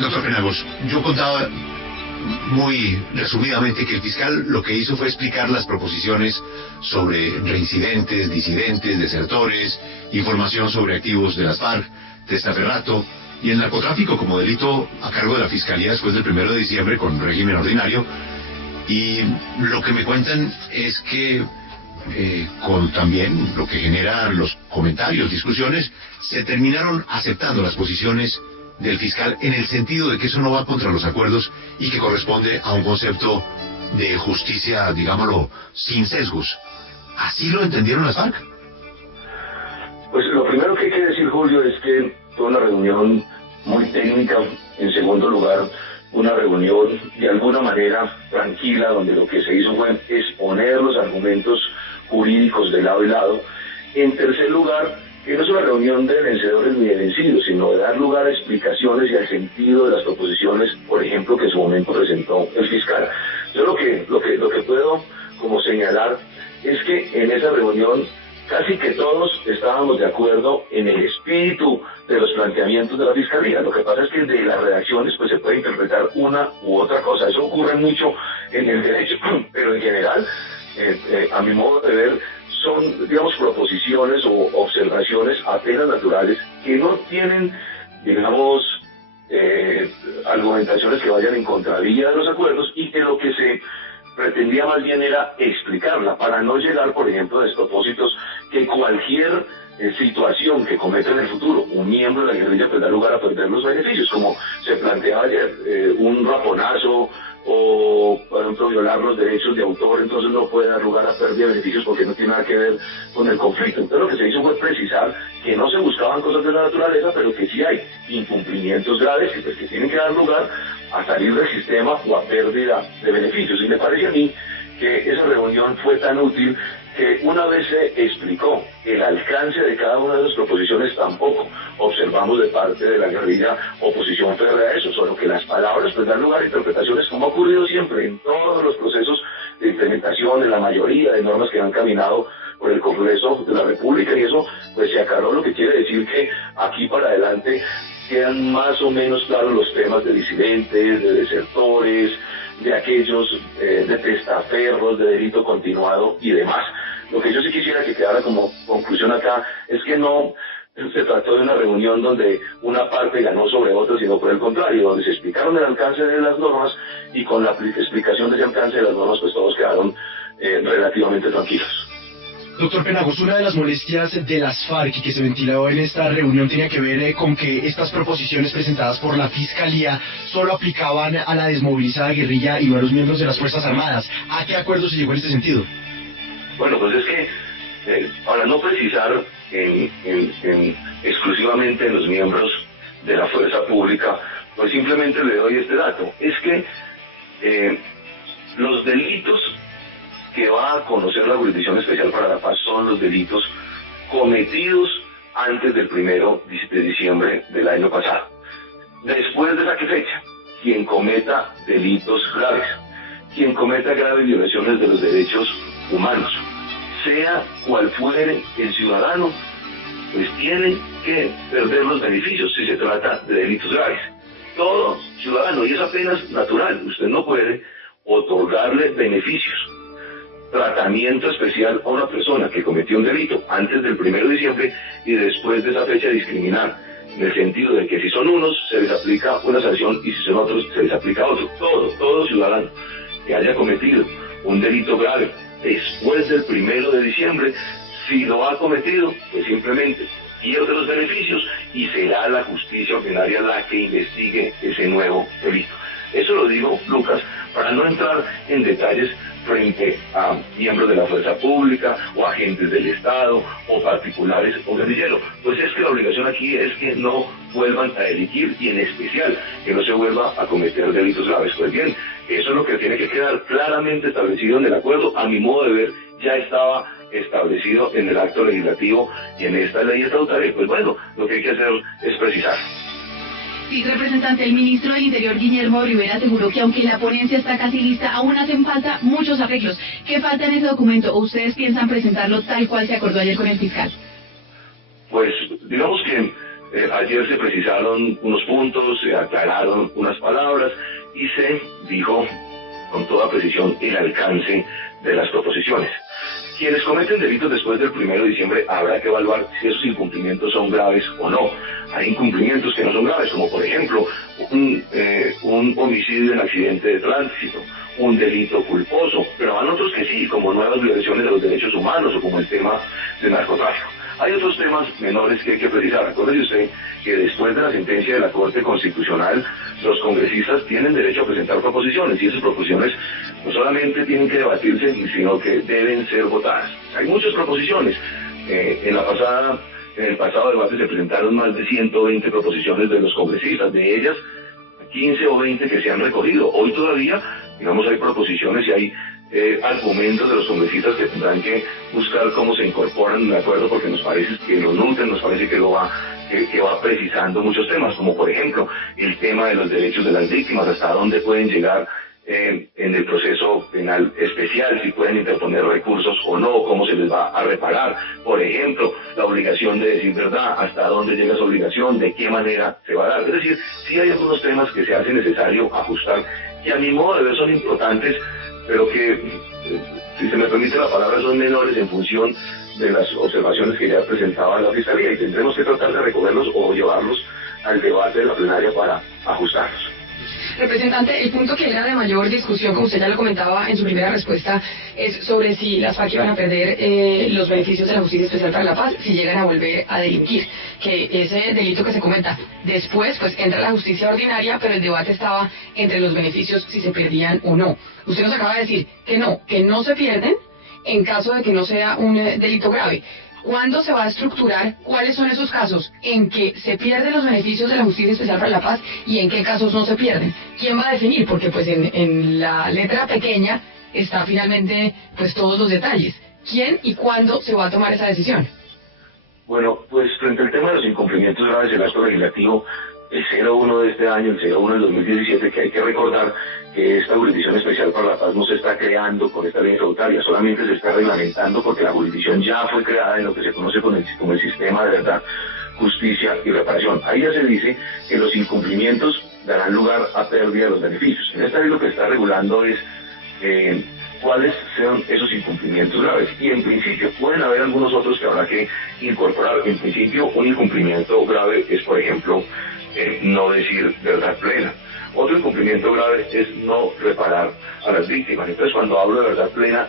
Doctor Penagos, yo contaba muy resumidamente que el fiscal lo que hizo fue explicar las proposiciones sobre reincidentes, disidentes, desertores, información sobre activos de las FARC, testaferrato y el narcotráfico como delito a cargo de la Fiscalía después del 1 de diciembre con régimen ordinario. Y lo que me cuentan es que con también lo que generan los comentarios, discusiones, se terminaron aceptando las posiciones del fiscal en el sentido de que eso no va contra los acuerdos y que corresponde a un concepto de justicia, digámoslo, sin sesgos. ¿Así lo entendieron las FARC? Pues lo primero que hay que decir, Julio, es que fue una reunión muy técnica. En segundo lugar, una reunión de alguna manera tranquila, donde lo que se hizo fue exponer los argumentos jurídicos de lado y lado. En tercer lugar, que no es una reunión de vencedores ni de vencidos, sino de dar lugar a explicaciones y al sentido de las proposiciones, por ejemplo, que en su momento presentó el fiscal. Yo lo que puedo como señalar es que en esa reunión casi que todos estábamos de acuerdo en el espíritu de los planteamientos de la Fiscalía. Lo que pasa es que de las redacciones pues se puede interpretar una u otra cosa. Eso ocurre mucho en el derecho, pero en general, a mi modo de ver, son, digamos, proposiciones o observaciones apenas naturales que no tienen, digamos, argumentaciones que vayan en contravía de los acuerdos, y que lo que se pretendía más bien era explicarla para no llegar, por ejemplo, a despropósitos que cualquier situación que cometa en el futuro un miembro de la guerrilla pues da lugar a perder los beneficios, como se planteaba ayer, un raponazo o, por ejemplo, violar los derechos de autor, entonces no puede dar lugar a pérdida de beneficios porque no tiene nada que ver con el conflicto. Entonces lo que se hizo fue precisar que no se buscaban cosas de la naturaleza, pero que sí hay incumplimientos graves que, pues, que tienen que dar lugar a salir del sistema o a pérdida de beneficios. Y me parece a mí que esa reunión fue tan útil que una vez se explicó el alcance de cada una de las proposiciones, tampoco observamos de parte de la guerrilla oposición férrea a eso, solo que las palabras pues dan lugar a interpretaciones, como ha ocurrido siempre en todos los procesos de implementación de la mayoría de normas que han caminado por el Congreso de la República, y eso pues se aclaró, lo que quiere decir que aquí para adelante quedan más o menos claros los temas de disidentes, de desertores, de aquellos de testaferros, de delito continuado y demás. Lo que yo sí quisiera que quedara como conclusión acá es que no se trató de una reunión donde una parte ganó sobre otra, sino por el contrario, donde se explicaron el alcance de las normas, y con la explicación de ese alcance de las normas pues todos quedaron relativamente tranquilos. Doctor Penagos, una de las molestias de las FARC y que se ventiló en esta reunión tenía que ver con que estas proposiciones presentadas por la Fiscalía solo aplicaban a la desmovilizada guerrilla y no a los miembros de las Fuerzas Armadas. ¿A qué acuerdo se llegó en este sentido? Bueno, pues es que, para no precisar exclusivamente en los miembros de la fuerza pública, pues simplemente le doy este dato. Es que los delitos que va a conocer la Jurisdicción Especial para la Paz son los delitos cometidos antes del 1 de diciembre del año pasado. Después de esa fecha, quien cometa delitos graves, quien cometa graves violaciones de los derechos humanos, sea cual fuere el ciudadano, pues tiene que perder los beneficios si se trata de delitos graves. Todo ciudadano, y es apenas natural, usted no puede otorgarle beneficios, tratamiento especial a una persona que cometió un delito antes del 1 de diciembre y después de esa fecha discriminar, en el sentido de que si son unos se les aplica una sanción y si son otros se les aplica otro. Todo ciudadano que haya cometido un delito grave después del 1 de diciembre, si lo ha cometido, pues simplemente pierde los beneficios y será la justicia ordinaria la que investigue ese nuevo delito. Eso lo digo, Lucas, para no entrar en detalles frente a miembros de la fuerza pública o agentes del Estado o particulares o guerrilleros. Pues es que la obligación aquí es que no vuelvan a delinquir, y en especial que no se vuelva a cometer delitos graves. Pues bien, eso es lo que tiene que quedar claramente establecido en el acuerdo. A mi modo de ver, ya estaba establecido en el acto legislativo y en esta ley estatutaria. Pues bueno, lo que hay que hacer es precisar. Sí, representante, el ministro del Interior, Guillermo Rivera, aseguró que aunque la ponencia está casi lista, aún hacen falta muchos arreglos. ¿Qué falta en ese documento? ¿O ustedes piensan presentarlo tal cual se acordó ayer con el fiscal? Pues digamos que Ayer se precisaron unos puntos, se aclararon unas palabras y se dijo con toda precisión el alcance de las proposiciones. Quienes cometen delitos después del 1 de diciembre habrá que evaluar si esos incumplimientos son graves o no. Hay incumplimientos que no son graves, como por ejemplo un homicidio en accidente de tránsito, un delito culposo, pero hay otros que sí, como nuevas violaciones de los derechos humanos o como el tema del narcotráfico. Hay otros temas menores que hay que precisar. Recuerde usted que después de la sentencia de la Corte Constitucional, los congresistas tienen derecho a presentar proposiciones y esas proposiciones no solamente tienen que debatirse, sino que deben ser votadas. Hay muchas proposiciones. En el pasado debate se presentaron más de 120 proposiciones de los congresistas, de ellas 15 o 20 que se han recogido. Hoy todavía, digamos, hay proposiciones y hay argumentos de los congresistas que tendrán que buscar cómo se incorporan en el acuerdo, porque nos parece que lo nutren, nos parece que va precisando muchos temas, como por ejemplo el tema de los derechos de las víctimas, hasta dónde pueden llegar en el proceso penal especial, si pueden interponer recursos o no, cómo se les va a reparar, por ejemplo, la obligación de decir verdad, hasta dónde llega esa obligación, de qué manera se va a dar. Es decir, sí hay algunos temas que se hace necesario ajustar, que a mi modo de ver son importantes, pero que, si se me permite la palabra, son menores en función de las observaciones que ya presentaba la Fiscalía, y tendremos que tratar de recogerlos o llevarlos al debate de la plenaria para ajustarlos. Representante, el punto que era de mayor discusión, como usted ya lo comentaba en su primera respuesta, es sobre si las FARC iban a perder los beneficios de la Justicia Especial para la Paz si llegan a volver a delinquir. Que ese delito que se comenta después, pues entra la justicia ordinaria, pero el debate estaba entre los beneficios si se perdían o no. Usted nos acaba de decir que no se pierden en caso de que no sea un delito grave. ¿Cuándo se va a estructurar cuáles son esos casos en que se pierden los beneficios de la Justicia Especial para la Paz y en qué casos no se pierden? ¿Quién va a definir? Porque pues en la letra pequeña está finalmente pues todos los detalles. ¿Quién y cuándo se va a tomar esa decisión? Bueno, pues frente al tema de los incumplimientos graves del acto legislativo, el 01 de este año, el 01 del 2017, que hay que recordar que esta Jurisdicción Especial para la Paz no se está creando con esta ley tributaria, solamente se está reglamentando porque la jurisdicción ya fue creada en lo que se conoce como el sistema de verdad, justicia y reparación. Ahí ya se dice que los incumplimientos darán lugar a pérdida de los beneficios. En esta ley lo que está regulando es cuáles son esos incumplimientos graves. Y en principio pueden haber algunos otros que habrá que incorporar. En principio, un incumplimiento grave es, por ejemplo, no decir verdad plena. Otro incumplimiento grave es no reparar a las víctimas. Entonces, cuando hablo de verdad plena,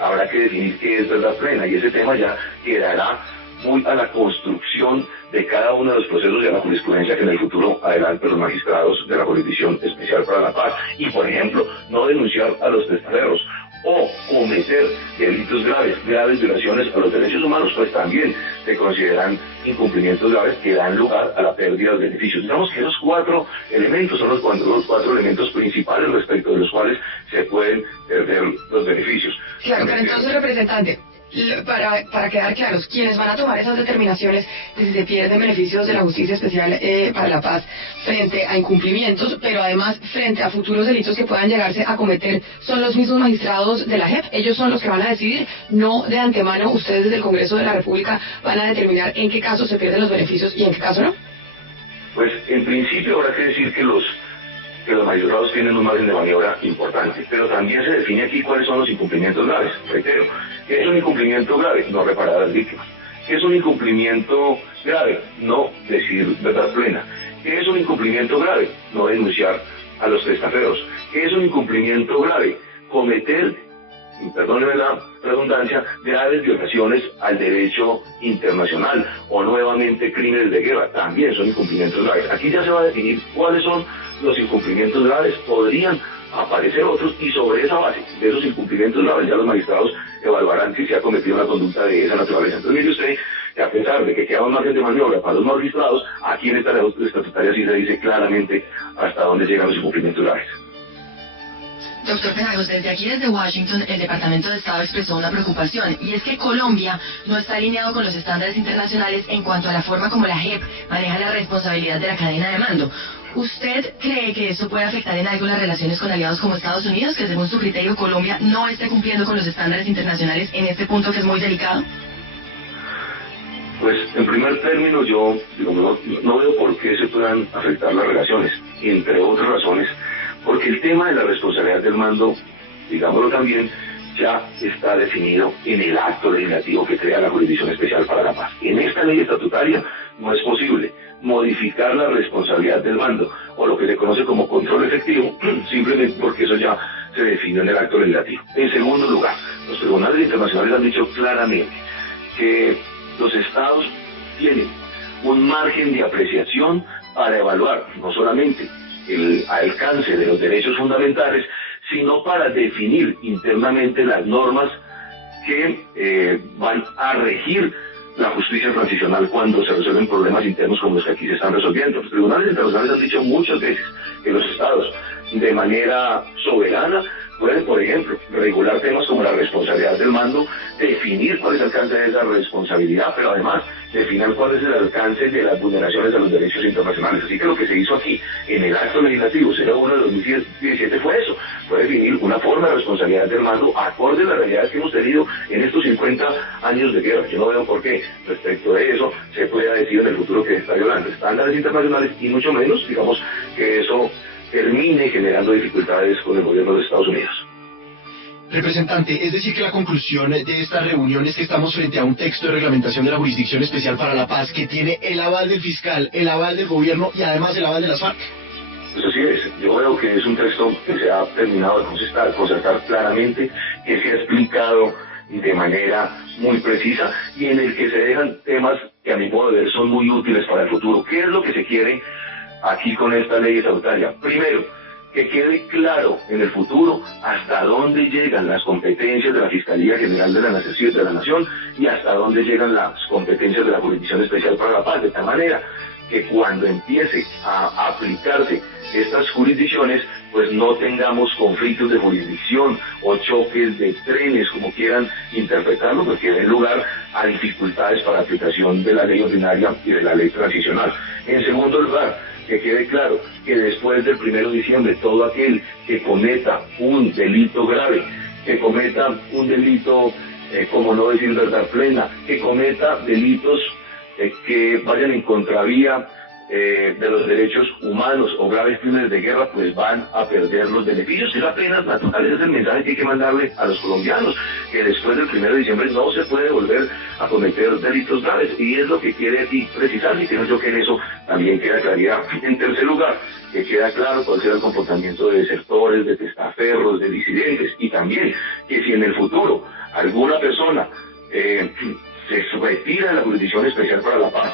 habrá que definir qué es verdad plena, y ese tema ya quedará muy a la construcción de cada uno de los procesos de la jurisprudencia que en el futuro adelante los magistrados de la Jurisdicción Especial para la Paz. Y, por ejemplo, no denunciar a los testaferros o cometer delitos graves violaciones a los derechos humanos, pues también se consideran incumplimientos graves que dan lugar a la pérdida de beneficios. Digamos que esos 4 elementos son los cuatro elementos principales respecto de los cuales se pueden perder los beneficios. Claro, pero entonces, representante, para quedar claros, quienes van a tomar esas determinaciones de si se pierden beneficios de la Justicia Especial para la Paz frente a incumplimientos, pero además frente a futuros delitos que puedan llegarse a cometer, son los mismos magistrados de la JEP. Ellos son los que van a decidir, no de antemano ustedes desde el Congreso de la República van a determinar en qué caso se pierden los beneficios y en qué caso no. Pues en principio habrá que decir que los magistrados tienen un margen de maniobra importante, pero también se define aquí cuáles son los incumplimientos graves. Reitero, ¿qué es un incumplimiento grave? No reparar a las víctimas. ¿Qué es un incumplimiento grave? No decir verdad plena. ¿Qué es un incumplimiento grave? No denunciar a los testaferros. ¿Qué es un incumplimiento grave? Cometer, perdónenme la redundancia, graves violaciones al derecho internacional o nuevamente crímenes de guerra. También son incumplimientos graves. Aquí ya se va a definir cuáles son los incumplimientos graves. Podrían aparecer otros, y sobre esa base de esos incumplimientos graves ya los magistrados evaluarán si se ha cometido una conducta de esa naturaleza. Entonces, mire usted que a pesar de que queda un margen de maniobra para los magistrados, aquí en esta ley estatutaria sí se dice claramente hasta dónde llegan los incumplimientos graves. Doctor Penagos, desde aquí, desde Washington, el Departamento de Estado expresó una preocupación, y es que Colombia no está alineado con los estándares internacionales en cuanto a la forma como la JEP maneja la responsabilidad de la cadena de mando. ¿Usted cree que esto puede afectar en algo las relaciones con aliados como Estados Unidos, que según su criterio Colombia no esté cumpliendo con los estándares internacionales en este punto que es muy delicado? Pues en primer término yo digo, no veo por qué se puedan afectar las relaciones, entre otras razones, porque el tema de la responsabilidad del mando, digámoslo también, ya está definido en el acto legislativo que crea la Jurisdicción Especial para la Paz. En esta ley estatutaria no es posible modificar la responsabilidad del mando, o lo que se conoce como control efectivo, simplemente porque eso ya se definió en el acto legislativo. En segundo lugar, los tribunales internacionales han dicho claramente que los estados tienen un margen de apreciación para evaluar no solamente el alcance de los derechos fundamentales, sino para definir internamente las normas que van a regir la justicia transicional cuando se resuelven problemas internos como los que aquí se están resolviendo. Los tribunales internacionales han dicho muchas veces que los estados, de manera soberana, pueden, por ejemplo, regular temas como la responsabilidad del mando, definir cuál es el alcance de esa responsabilidad, pero además definir cuál es el alcance de las vulneraciones de los derechos internacionales. Así que lo que se hizo aquí en el acto legislativo 01 de 2017 fue eso, fue definir una forma de responsabilidad del mando acorde a las realidades que hemos tenido en estos 50 años de guerra. Yo no veo por qué respecto de eso se pueda decir en el futuro que se está violando estándares internacionales y mucho menos, digamos, que eso termine generando dificultades con el gobierno de Estados Unidos. Representante, es decir que la conclusión de esta reunión es que estamos frente a un texto de reglamentación de la Jurisdicción Especial para la Paz que tiene el aval del fiscal, el aval del gobierno y además el aval de las FARC. Pues así es, yo veo que es un texto que se ha terminado de concertar claramente, que se ha explicado de manera muy precisa y en el que se dejan temas que a mi modo de ver son muy útiles para el futuro. ¿Qué es lo que se quiere aquí con esta ley estatutaria? Primero, que quede claro en el futuro hasta dónde llegan las competencias de la Fiscalía General de la Nación y hasta dónde llegan las competencias de la Jurisdicción Especial para la Paz, de tal manera que cuando empiece a aplicarse estas jurisdicciones, pues no tengamos conflictos de jurisdicción o choques de trenes, como quieran interpretarlo, pues que den lugar a dificultades para la aplicación de la ley ordinaria y de la ley transicional. En segundo lugar, que quede claro que después del 1 de diciembre todo aquel que cometa un delito grave, que cometa un delito, como no decir verdad plena, que cometa delitos que vayan en contravía de los derechos humanos o graves crímenes de guerra, pues van a perder los beneficios, que es apenas natural. Ese es el mensaje que hay que mandarle a los colombianos, que después del 1 de diciembre no se puede volver a cometer delitos graves, y es lo que quiere aquí precisar, y creo yo que en eso también queda claridad. En tercer lugar, que queda claro cuál será el comportamiento de desertores, de testaferros, de disidentes, y también que si en el futuro alguna persona se retira de la Jurisdicción Especial para la Paz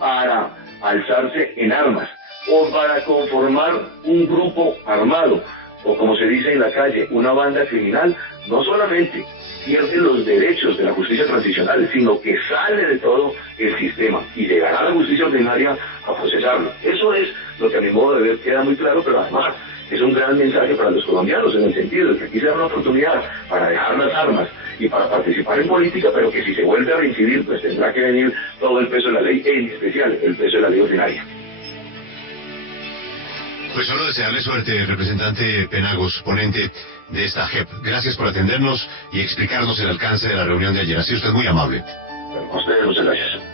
para alzarse en armas o para conformar un grupo armado o, como se dice en la calle, una banda criminal, no solamente pierde los derechos de la justicia transicional, sino que sale de todo el sistema y llegará a la justicia ordinaria a procesarlo. Eso es lo que a mi modo de ver queda muy claro, pero además es un gran mensaje para los colombianos, en el sentido de que aquí se da una oportunidad para dejar las armas y para participar en política, pero que si se vuelve a reincidir, pues tendrá que venir todo el peso de la ley, en especial el peso de la ley ordinaria. Pues solo desearle suerte, representante Penagos, ponente de esta JEP. Gracias por atendernos y explicarnos el alcance de la reunión de ayer. Ha sido usted muy amable. A ustedes, muchas gracias.